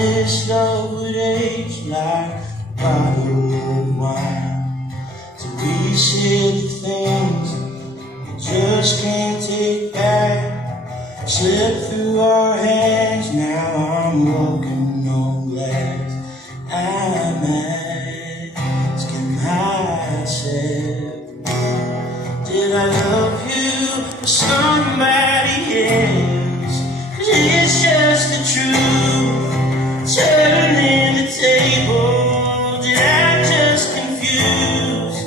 this love would age like a bottle of wine. So we said the things you just can't take back. Slipped through our hands, now I'm walking on glass. I'm asking myself, did I love you or somebody else? 'Cause it's just the truth, turning the table. Did I just confuse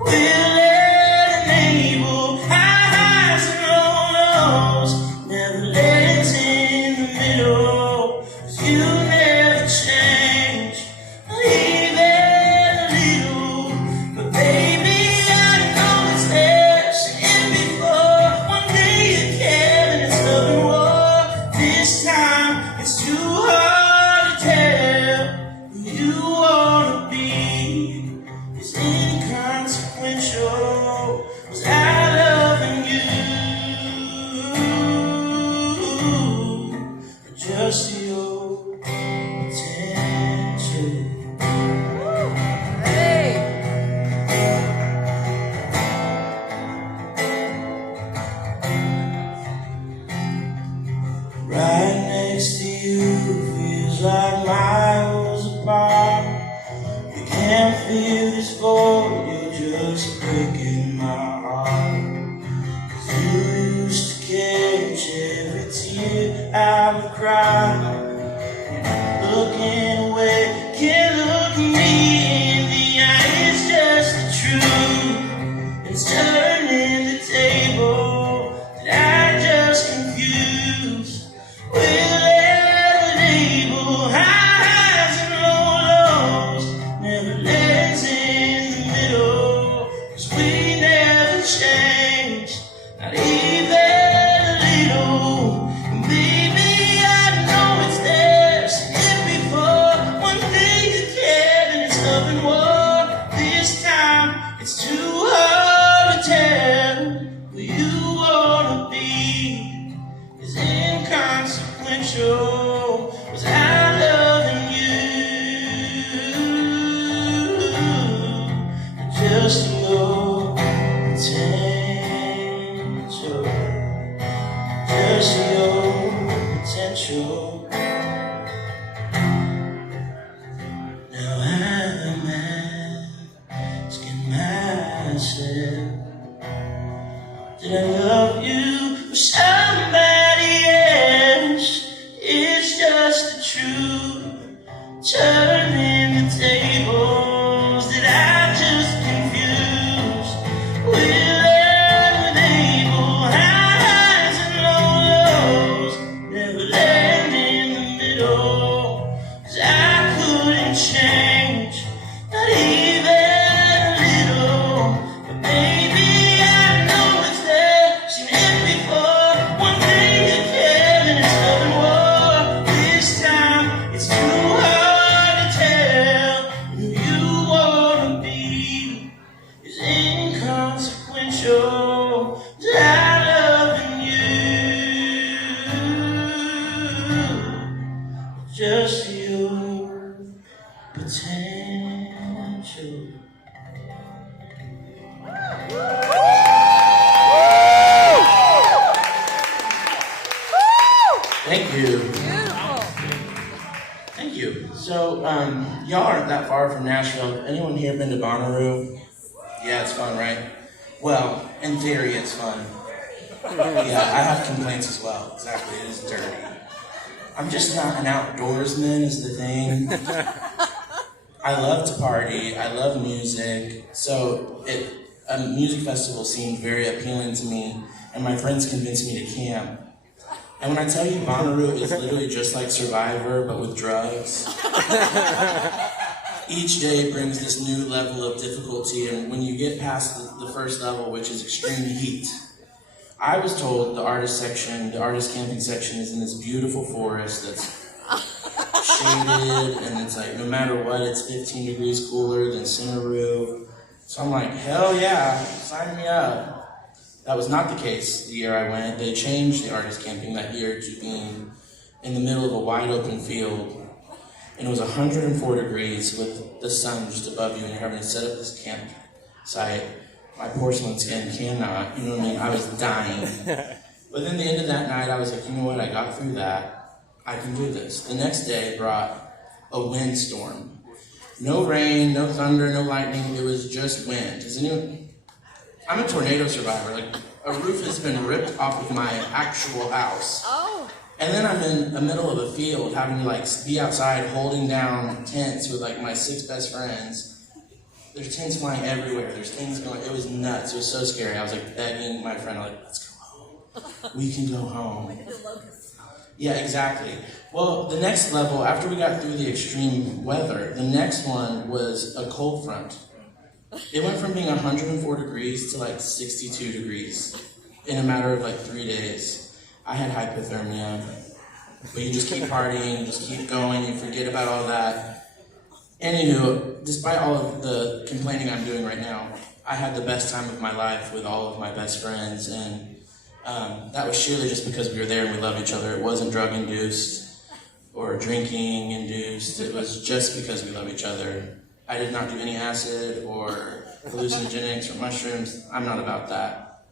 will and able, highs and lows, never lands in the middle. 'Cause you never change, not even a little. But baby, I know it's there, seen it before. One day you care and it's love and war. This time it's too hard to tell who you wanna be. It's inconsequential. Was I loving you or just your potential? Hey! Right next to you feels like miles apart. You can't feel this void, you're just breaking my heart. 'Cause you used to catch every tear I would cry. Looking away, can't look me in the eye. It's just the truth, it's turning the table. Did I just confuse will and able, highs and lows, never lands in the middle. 'Cause we never change, not even a little. And baby, I know it's there, seen it before. One day you cared and it's love and war. This time it's too hard to tell who you wanna be. Is inconsequential. Was I loving you or just your potential? Just your potential. Now I'm asking myself, did I love you or somebody else? It's just the truth, turning the tables. Did I just confuse will and able, highs and lows, never land in the middle. 'Cause I couldn't change, not even a little. But baby, I know it's there, seen it before. One day you cared and it's love and war. This time it's too hard to tell who you wanna be. Is inconsequential. Was I loving you or just your potential? Thank you. Beautiful. Thank you. So, y'all aren't that far from Nashville. Anyone here been to Bonnaroo? Yeah, it's fun, right? Well, in theory, it's fun. Yeah, I have complaints as well. Exactly, it is dirty. I'm just not an outdoorsman is the thing. I love to party. I love music. So a music festival seemed very appealing to me, and my friends convinced me to camp. And when I tell you Bonnaroo is literally just like Survivor, but with drugs. Each day brings this new level of difficulty, and when you get past the first level, which is extreme heat, I was told the artist camping section is in this beautiful forest that's shaded, and it's like no matter what, it's 15 degrees cooler than Cinnaru. So I'm like, hell yeah, sign me up. That was not the case the year I went. They changed the artist camping that year to being in the middle of a wide open field and it was 104 degrees with the sun just above you, and you're having to set up this campsite. My porcelain skin cannot, you know what I mean? I was dying. But then the end of that night, I was like, you know what? I got through that. I can do this. The next day brought a windstorm. No rain, no thunder, no lightning. It was just wind. I'm a tornado survivor. Like, a roof has been ripped off of my actual house. Oh. And then I'm in the middle of a field having to like be outside holding down tents with like my 6 best friends. There's tents flying everywhere. There's things going. It was nuts. It was so scary. I was like begging my friend, like, let's go home. We can go home. Yeah, exactly. Well, the next level, after we got through the extreme weather, the next one was a cold front. It went from being 104 degrees to like 62 degrees in a matter of like 3 days. I had hypothermia, but you just keep partying, you just keep going, you forget about all that. Anywho, despite all of the complaining I'm doing right now, I had the best time of my life with all of my best friends, and that was surely just because we were there and we loved each other. It wasn't drug-induced or drinking-induced. It was just because we love each other. I did not do any acid or hallucinogenics or mushrooms. I'm not about that.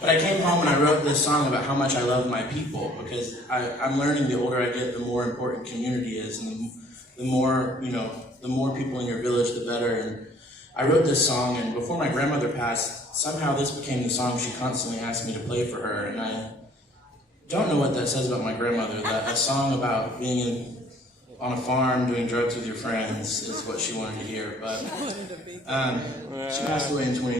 But I came home and I wrote this song about how much I love my people, because I'm learning the older I get, the more important community is, and the more, the more people in your village, the better. And I wrote this song, and before my grandmother passed, somehow this became the song she constantly asked me to play for her, and I don't know what that says about my grandmother, that a song about being on a farm doing drugs with your friends is what she wanted to hear, but she passed away in 20